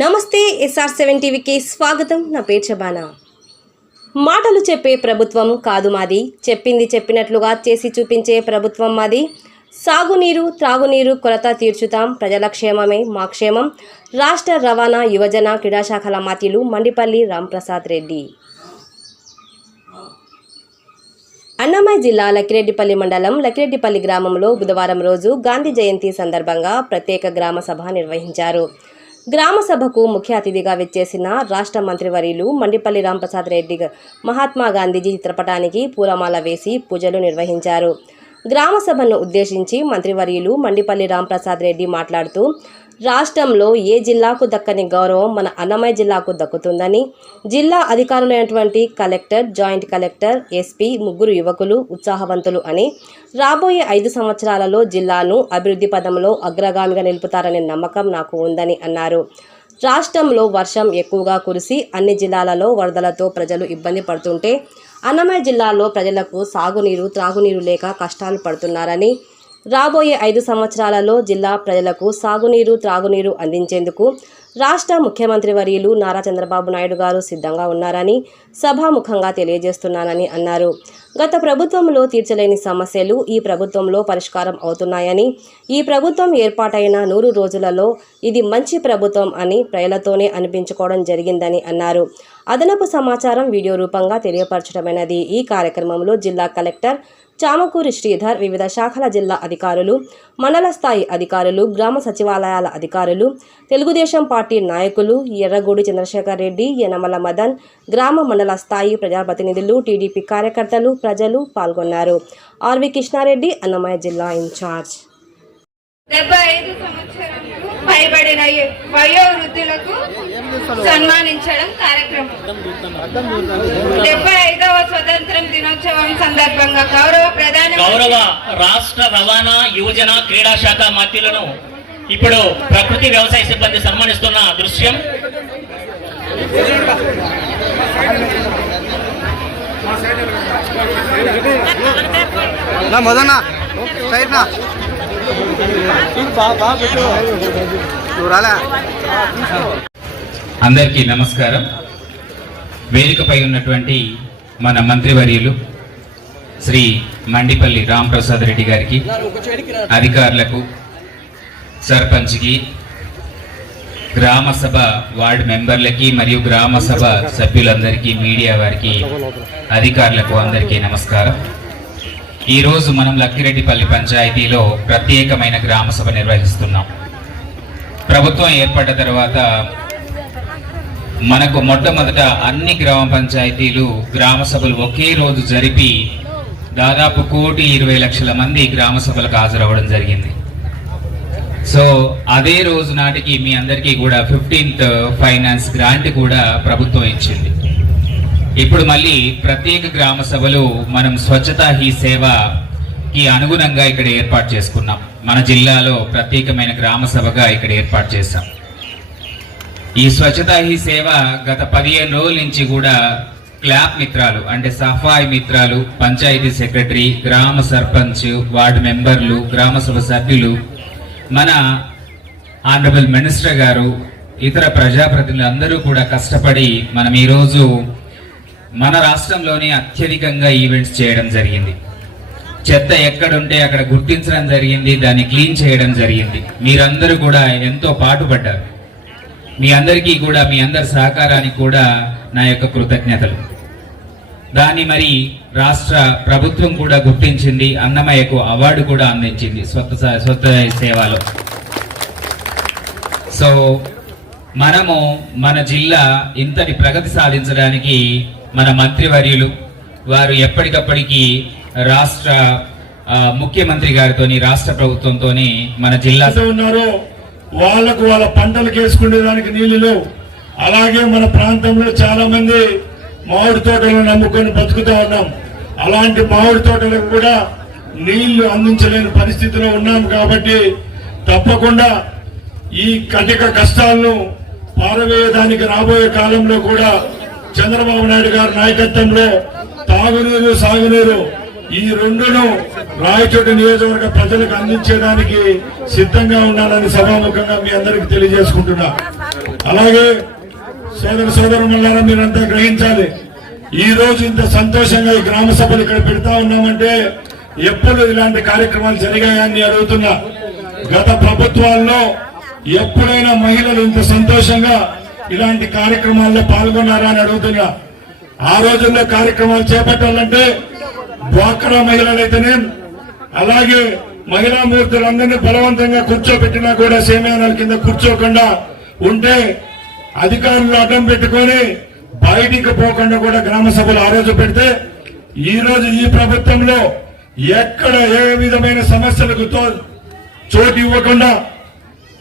నమస్తే SR seven టీవీకి స్వాగతం. నా పేరు చబానా. మాటలు చెప్పే ప్రభుత్వం కాదు మాది. చెప్పింది చెప్పినట్లుగా చేసి చూపించే ప్రభుత్వం మాది. సాగునీరు త్రాగునీరు కొరత తీర్చుతాం. ప్రజల క్షేమమే మా క్షేమం. రాష్ట్ర రవాణా యువజన క్రీడాశాఖల మాత్యులు మండిపల్లి రాంప్రసాద్ రెడ్డి. అన్నమయ్య జిల్లా లక్కిరెడ్డిపల్లి మండలం లక్కిరెడ్డిపల్లి గ్రామంలో బుధవారం రోజు గాంధీ జయంతి సందర్భంగా ప్రత్యేక గ్రామ సభ నిర్వహించారు. గ్రామ సభకు ముఖ్య అతిథిగా విచ్చేసిన రాష్ట్ర మంత్రివర్యులు మండిపల్లి రాంప్రసాద్ రెడ్డి మహాత్మా గాంధీజీ చిత్రపటానికి పూలమాల వేసి పూజలు నిర్వహించారు. గ్రామ సభను ఉద్దేశించి మంత్రివర్యులు మండిపల్లి రాంప్రసాద్ రెడ్డి మాట్లాడుతూ రాష్ట్రంలో ఏ జిల్లాకు దక్కని గౌరవం మన అన్నమయ్య జిల్లాకు దక్కుతుందని జిల్లా అధికారులైనటువంటి కలెక్టర్ జాయింట్ కలెక్టర్ ఎస్పీ ముగ్గురు యువకులు ఉత్సాహవంతులు అని రాబోయే ఐదు సంవత్సరాలలో జిల్లాను అభివృద్ధి పదంలో అగ్రగామిగా నిలుపుతారనే నమ్మకం నాకు ఉందని అన్నారు. రాష్ట్రంలో వర్షం ఎక్కువగా కురిసి అన్ని జిల్లాలలో వరదలతో ప్రజలు ఇబ్బంది పడుతుంటే అన్నమయ్య జిల్లాలో ప్రజలకు సాగునీరు త్రాగునీరు లేక కష్టాలు పడుతున్నారని రాబోయే ఐదు సంవత్సరాలలో జిల్లా ప్రజలకు సాగునీరు త్రాగునీరు అందించేందుకు రాష్ట్ర ముఖ్యమంత్రి వర్యులు నారా చంద్రబాబు నాయుడు గారు సిద్ధంగా ఉన్నారని సభాముఖంగా తెలియజేస్తున్నానని అన్నారు. గత ప్రభుత్వంలో తీర్చలేని సమస్యలు ఈ ప్రభుత్వంలో పరిష్కారం అవుతున్నాయని ఈ ప్రభుత్వం ఏర్పాటైన నూరు రోజులలో ఇది మంచి ప్రభుత్వం అని ప్రజలతోనే అనిపించుకోవడం జరిగిందని అన్నారు. అదనపు సమాచారం వీడియో రూపంగా తెలియపరచడమైనది. ఈ కార్యక్రమంలో జిల్లా కలెక్టర్ చామకూరి శ్రీధర్ వివిధ శాఖల జిల్లా అధికారులు మండల స్థాయి అధికారులు గ్రామ సచివాలయాల అధికారులు తెలుగుదేశం పార్టీ నాయకులు ఎర్రగూడి చంద్రశేఖర్ రెడ్డి యనమల మదన్ గ్రామ మండల స్థాయి ప్రజాప్రతినిధులు టీడీపీ కార్యకర్తలు ప్రజలు పాల్గొన్నారు. ఆర్వి కృష్ణారెడ్డి అన్నమయ్య జిల్లా ఇన్ఛార్జ్. డెబ్బై ఐదు సంవత్సరాలు పైబడిన వయోవృద్ధులకు సన్మానించడం కార్యక్రమం. డెబ్బై ఐదవ స్వతంత్రం దినోత్సవం సందర్భంగా గౌరవ ప్రధాని గౌరవ రాష్ట్ర రవాణా యువజన క్రీడా శాఖ మంత్రులను ఇప్పుడు ప్రకృతి వ్యవసాయ సిబ్బంది సన్మానిస్తున్న దృశ్యం. నా మొదన్న సైడ్ నా. నువ్వు రాలే. అందరికీ నమస్కారం. వేదికపై ఉన్నటువంటి మన మంత్రివర్యులు శ్రీ మండిపల్లి రాంప్రసాద్ రెడ్డి గారికి అధికారులకు సర్పంచ్కి గ్రామ సభ వార్డు మెంబర్లకి మరియు గ్రామ సభ సభ్యులందరికీ మీడియా వారికి అధికారులకు అందరికీ నమస్కారం. ఈరోజు మనం లక్కిరెడ్డిపల్లి పంచాయతీలో ప్రత్యేకమైన గ్రామ సభ నిర్వహిస్తున్నాం. ప్రభుత్వం ఏర్పడ్డ తర్వాత మనకు మొట్టమొదట అన్ని గ్రామ పంచాయతీలు గ్రామ సభలు ఒకే రోజు జరిపి దాదాపు కోటి ఇరవై లక్షల మంది గ్రామ సభలకు హాజరవ్వడం జరిగింది. సో అదే రోజు నాటికి మీ అందరికీ కూడా ఫిఫ్టీన్త్ ఫైనాన్స్ గ్రాంట్ కూడా ప్రభుత్వం ఇచ్చింది. ఇప్పుడు మళ్ళీ ప్రత్యేక గ్రామ సభలు మనం స్వచ్ఛతా హీ సేవకి అనుగుణంగా ఇక్కడ ఏర్పాటు చేసుకున్నాం. మన జిల్లాలో ప్రత్యేకమైన గ్రామ సభగా ఇక్కడ ఏర్పాటు చేశాం. ఈ స్వచ్ఛతా హీ సేవ గత పదిహేను రోజుల నుంచి కూడా క్లాప్ మిత్రాలు అంటే సఫాయి మిత్రాలు పంచాయతీ సెక్రటరీ గ్రామ సర్పంచ్ వార్డు మెంబర్లు గ్రామ సభ సభ్యులు మన ఆనరబుల్ మినిస్టర్ గారు ఇతర ప్రజాప్రతినిధులు అందరూ కూడా కష్టపడి మనం ఈరోజు మన రాష్ట్రంలోనే అత్యధికంగా ఈవెంట్స్ చేయడం జరిగింది. చెత్త ఎక్కడుంటే అక్కడ గుర్తించడం జరిగింది దాన్ని క్లీన్ చేయడం జరిగింది. మీరందరూ కూడా ఎంతో పాటుపడ్డారు. మీ అందరికీ కూడా మీ అందరి సహకారానికి కూడా నా యొక్క కృతజ్ఞతలు. దాన్ని మరి రాష్ట్ర ప్రభుత్వం కూడా గుర్తించింది అన్నమయ్యకు అవార్డు కూడా అందించింది స్వత స్వత సేవలో. సో మనము మన జిల్లా ఇంతటి ప్రగతి సాధించడానికి మన మంత్రివర్యులు వారు ఎప్పటికప్పటికి రాష్ట్ర ముఖ్యమంత్రి గారితోని రాష్ట్ర ప్రభుత్వంతోని మన జిల్లా ఉన్నారు. వాళ్ళకు వాళ్ళ పంటలకు వేసుకునే దానికి నీళ్ళు లేవు. అలాగే మన ప్రాంతంలో చాలా మంది మామిడి తోటలను నమ్ముకొని బతుకుతూ ఉన్నాం. అలాంటి మామిడి తోటలకు కూడా నీళ్ళు అందించలేని పరిస్థితిలో ఉన్నాం కాబట్టి తప్పకుండా ఈ కటిక కష్టాలను పారవేయడానికి రాబోయే కాలంలో కూడా చంద్రబాబు నాయుడు గారి నాయకత్వంలో తాగునీరు సాగునీరు ఈ రెండును రాయచోటి నియోజకవర్గ ప్రజలకు అందించేదానికి సిద్ధంగా ఉండాలని సభాముఖంగా మీ అందరికి తెలియజేసుకుంటున్నా. అలాగే సోదర సోదరులారా మీరంతా గ్రహించాలి. ఈ రోజు ఇంత సంతోషంగా ఈ గ్రామ సభలు ఇక్కడ పెడతా ఉన్నామంటే ఎప్పుడు ఇలాంటి కార్యక్రమాలు జరిగాయని అడుగుతున్నా. గత ప్రభుత్వాల్లో ఎప్పుడైనా మహిళలు ఇంత సంతోషంగా ఇలాంటి కార్యక్రమాల్లో పాల్గొన్నారా అని అడుగుతున్నా. ఆ రోజుల్లో కార్యక్రమాలు చేపట్టాలంటే డ్వాక్రా మహిళలైతేనే అలాగే మహిళా మూర్తులందరినీ బలవంతంగా కూర్చోబెట్టినా కూడా సేమ్యానాల కింద కూర్చోకుండా ఉంటే అధికారులు అడ్డం పెట్టుకొని బయటికి పోకుండా కూడా గ్రామ సభలు ఆ రోజు పెడితే ఈ రోజు ఈ ప్రభుత్వంలో ఎక్కడ ఏ విధమైన సమస్యలకు తో- చోటు ఇవ్వకుండా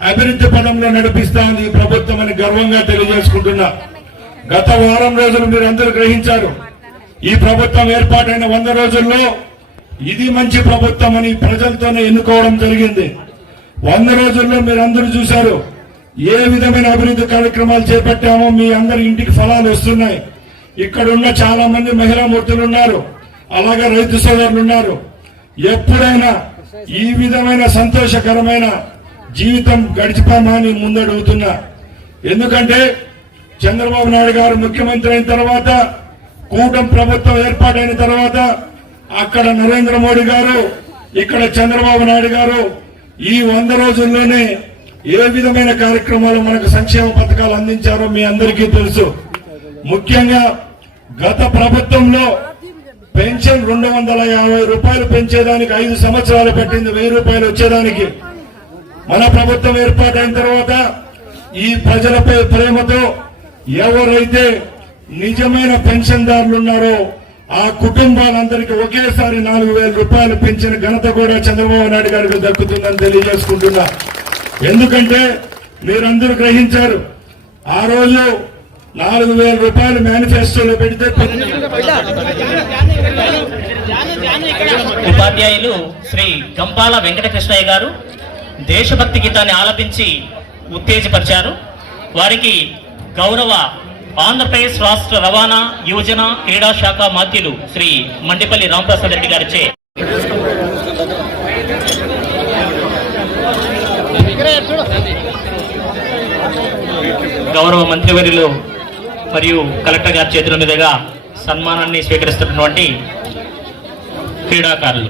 అభివృద్ధి పదంలో నడిపిస్తా ఉంది ఈ ప్రభుత్వం అని గర్వంగా తెలియజేసుకుంటున్నా. గత వారం రోజులు మీరు అందరూ గ్రహించారు. ఈ ప్రభుత్వం ఏర్పాటైన వంద రోజుల్లో ఇది మంచి ప్రభుత్వం అని ప్రజలతోనే ఎన్నుకోవడం జరిగింది. వంద రోజుల్లో మీరు అందరూ చూశారు ఏ విధమైన అభివృద్ధి కార్యక్రమాలు చేపట్టామో మీ అందరి ఇంటికి ఫలాలు వస్తున్నాయి. ఇక్కడ ఉన్న చాలా మంది మహిళా మూర్తులు ఉన్నారు అలాగే రైతు సోదరులు ఉన్నారు. ఎప్పుడైనా ఈ విధమైన సంతోషకరమైన జీవితం గడిచిపోమా అని ముందడుగుతున్నా. ఎందుకంటే చంద్రబాబు నాయుడు గారు ముఖ్యమంత్రి అయిన తర్వాత కూటమి ప్రభుత్వం ఏర్పాటైన తర్వాత అక్కడ నరేంద్ర మోడీ గారు ఇక్కడ చంద్రబాబు నాయుడు గారు ఈ వంద రోజుల్లోనే ఏ విధమైన కార్యక్రమాలు మనకు సంక్షేమ పథకాలు అందించారో మీ అందరికీ తెలుసు. ముఖ్యంగా గత ప్రభుత్వంలో పెన్షన్ రెండు వందల యాభై రూపాయలు పెంచేదానికి ఐదు సంవత్సరాలు పెట్టింది వెయ్యి రూపాయలు వచ్చేదానికి. మన ప్రభుత్వం ఏర్పాటైన తర్వాత ఈ ప్రజలపై ప్రేమతో ఎవరైతే నిజమైన పెన్షన్దారులు ఉన్నారో ఆ కుటుంబాలందరికీ ఒకేసారి నాలుగు వేల రూపాయలు పెంచిన ఘనత కూడా చంద్రబాబు నాయుడు గారికి దక్కుతుందని తెలియజేసుకుంటున్నా. ఎందుకంటే మీరందరూ గ్రహించారు ఆ రోజు నాలుగు వేల రూపాయలు మేనిఫెస్టోలో పెడితే ఉపాధ్యాయులు శ్రీ గంపాల వెంకటకృష్ణయ్య గారు దేశభక్తి గీతాన్ని ఆలపించి ఉత్తేజపరిచారు. వారికి గౌరవ ఆంధ్రప్రదేశ్ రాష్ట్ర రవాణా యువజన క్రీడా శాఖ మాధ్యులు శ్రీ మండిపల్లి రామప్రసాద్ రెడ్డి గారిచే గౌరవ మంత్రివర్యులు మరియు కలెక్టర్ గారి చేతుల మీదుగా సన్మానాన్ని స్వీకరిస్తున్నటువంటి క్రీడాకారులు.